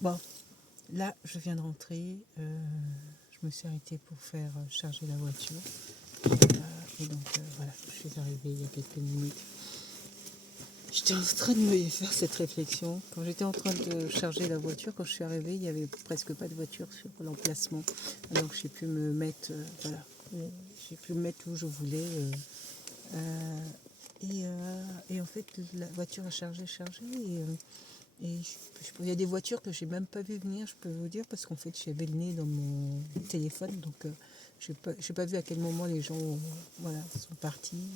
Bon, là, je viens de rentrer. Je me suis arrêtée pour faire charger la voiture. Et donc, voilà, je suis arrivée il y a quelques minutes. J'étais en train de me faire cette réflexion. Quand j'étais en train de charger la voiture, quand je suis arrivée, il n'y avait presque pas de voiture sur l'emplacement. Donc, j'ai pu me mettre, voilà, j'ai pu me mettre où je voulais. Euh, et en fait, la voiture a chargé. Il y a des voitures que j'ai même pas vu venir, je peux vous dire, parce qu'en fait j'avais le nez dans mon téléphone, donc j'ai pas vu à quel moment les gens voilà, sont partis,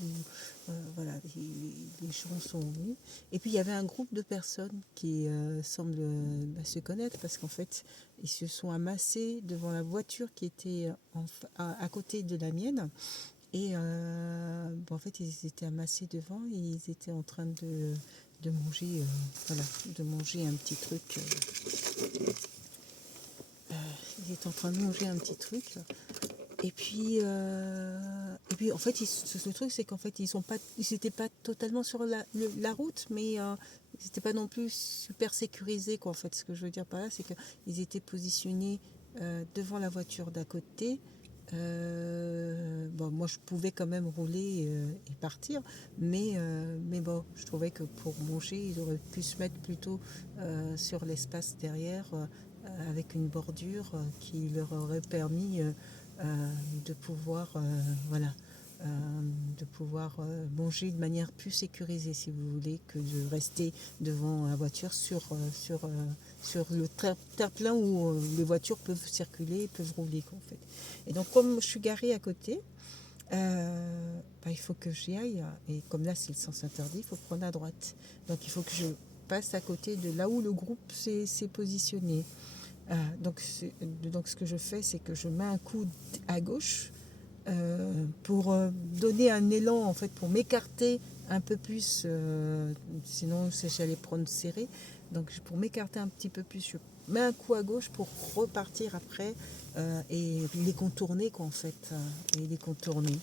voilà, les gens sont venus. Et puis il y avait un groupe de personnes qui semblent se connaître, parce qu'en fait ils se sont amassés devant la voiture qui était à côté de la mienne. Et en fait, ils étaient amassés devant et ils étaient en train de manger, voilà, de manger un petit truc. Ils étaient en train de manger un petit truc. Et puis en fait, le truc, c'est qu'en fait, ils n'étaient pas totalement sur la route, mais ils n'étaient pas non plus super sécurisés, quoi. En fait, ce que je veux dire par là, c'est qu'ils étaient positionnés devant la voiture d'à côté. Bon, moi, je pouvais quand même rouler et partir, mais bon, je trouvais que pour manger, ils auraient pu se mettre plutôt sur l'espace derrière, avec une bordure qui leur aurait permis de pouvoir, voilà, de pouvoir manger de manière plus sécurisée, si vous voulez, que de rester devant la voiture sur le terre-plein où les voitures peuvent circuler, peuvent rouler, quoi, en fait. Et donc, comme je suis garée à côté, il faut que j'y aille. Et comme là, c'est le sens interdit, il faut prendre à droite. Donc, il faut que je passe à côté de là où le groupe s'est positionné. Donc, ce que je fais, c'est que je mets un coup à gauche pour donner un élan, en fait, pour m'écarter un peu plus. Sinon, j'allais prendre serré. Donc, pour m'écarter un petit peu plus, je mets un coup à gauche pour repartir après et les contourner, quoi, en fait. Et les contourner.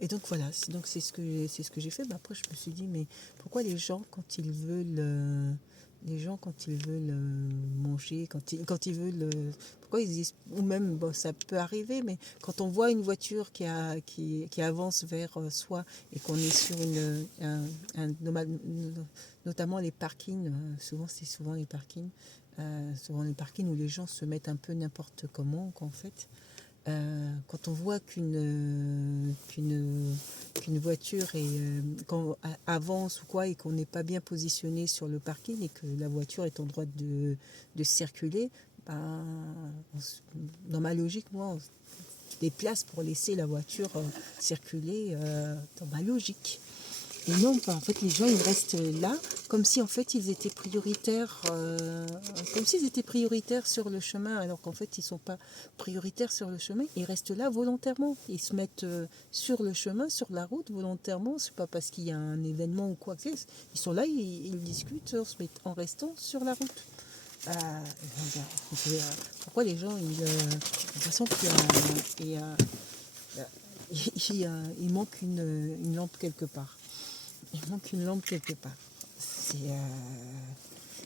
Et donc voilà, c'est ce que j'ai fait. Mais après, je me suis dit, mais pourquoi les gens quand ils veulent manger, quand ils veulent, pourquoi ils disent, ou même, bon, ça peut arriver, mais quand on voit une voiture qui avance vers soi et qu'on est sur notamment les parkings, souvent souvent les parkings où les gens se mettent un peu n'importe comment, qu'en fait. Quand on voit qu'une voiture avance ou quoi et qu'on n'est pas bien positionné sur le parking et que la voiture est en droit de circuler, ben, dans ma logique, moi, on se déplace pour laisser la voiture circuler dans ma logique. Et non, en fait, les gens, ils restent là, comme si, en fait, ils étaient prioritaires, sur le chemin, alors qu'en fait, ils ne sont pas prioritaires sur le chemin. Ils restent là volontairement. Ils se mettent sur le chemin, sur la route, volontairement. C'est pas parce qu'il y a un événement ou quoi que ce soit. Ils sont là, ils discutent en restant sur la route. Pourquoi les gens, j'ai l'impression il manque une lampe quelque part. Il manque une lampe quelque part.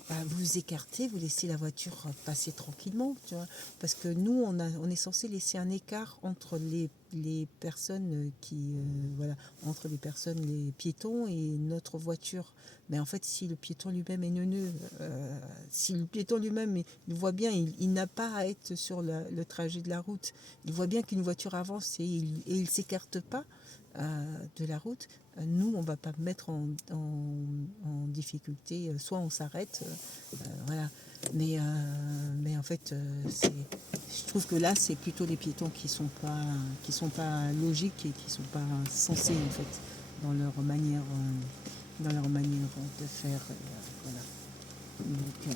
Vous vous écartez, vous laissez la voiture passer tranquillement, tu vois. Parce que nous, on est censé laisser un écart entre les personnes voilà, entre les personnes, les piétons et notre voiture. Mais en fait, si le piéton lui-même est neuneux, si le piéton lui-même, il voit bien, il n'a pas à être sur le trajet de la route. Il voit bien qu'une voiture avance et il ne s'écarte pas de la route. Nous, on ne va pas mettre en difficulté. Soit on s'arrête, voilà. Mais en fait, je trouve que là, c'est plutôt les piétons qui sont pas logiques et qui sont pas sensés, en fait, dans leur manière, de faire. Voilà. Donc,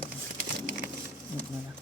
voilà.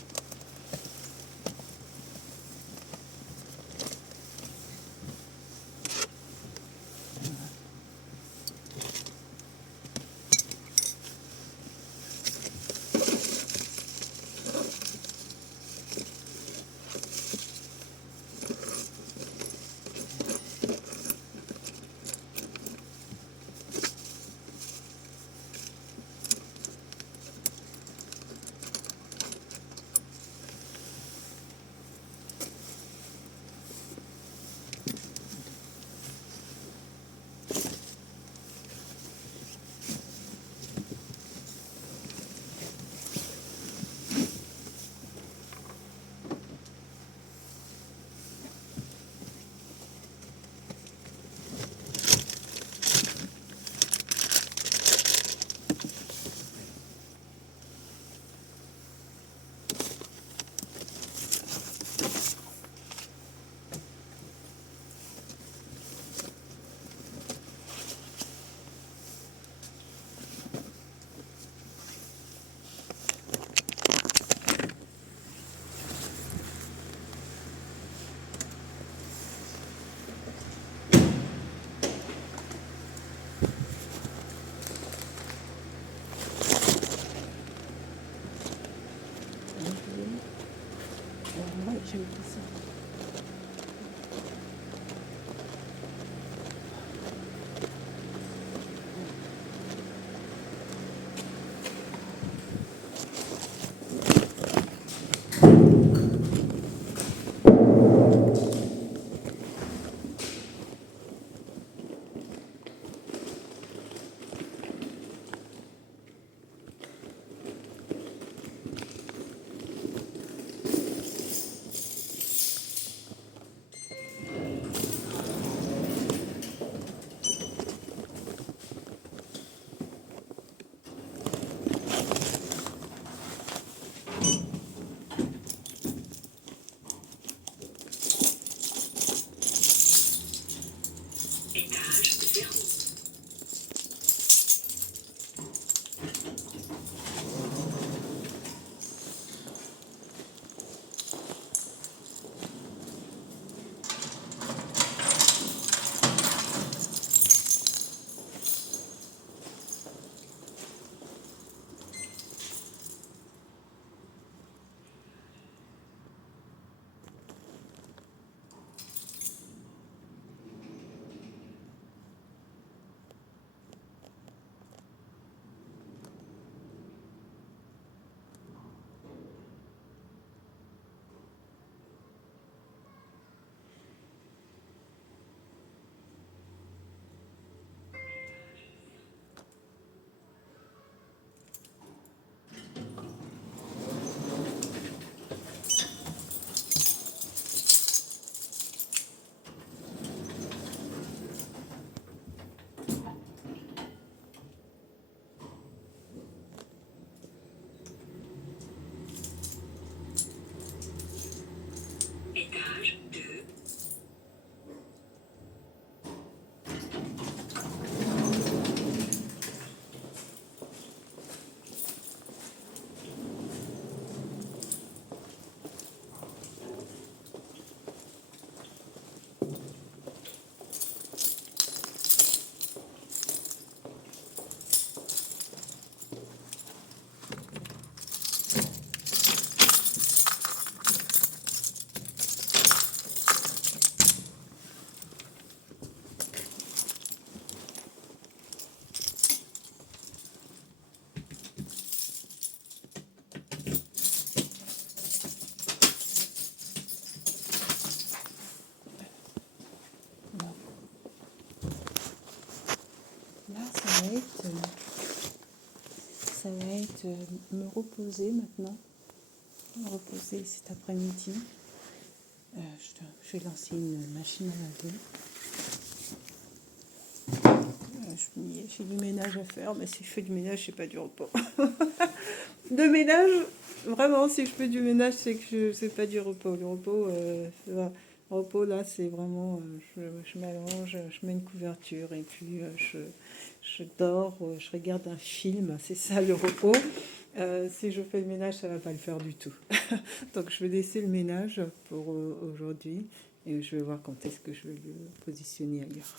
J'aime pas ça. Étage 2. Là, ça va être me reposer maintenant, me reposer cet après-midi. Je vais lancer une machine à laver. J'ai du ménage à faire, mais si je fais du ménage, c'est pas du repos. De ménage, vraiment, si je fais du ménage, c'est que c'est pas du repos. Le repos, le repos là, c'est vraiment, je m'allonge, je mets une couverture et puis je dors, je regarde un film, c'est ça le repos. Si je fais le ménage, ça va pas le faire du tout. Donc je vais laisser le ménage pour aujourd'hui et je vais voir quand est-ce que je vais le positionner ailleurs.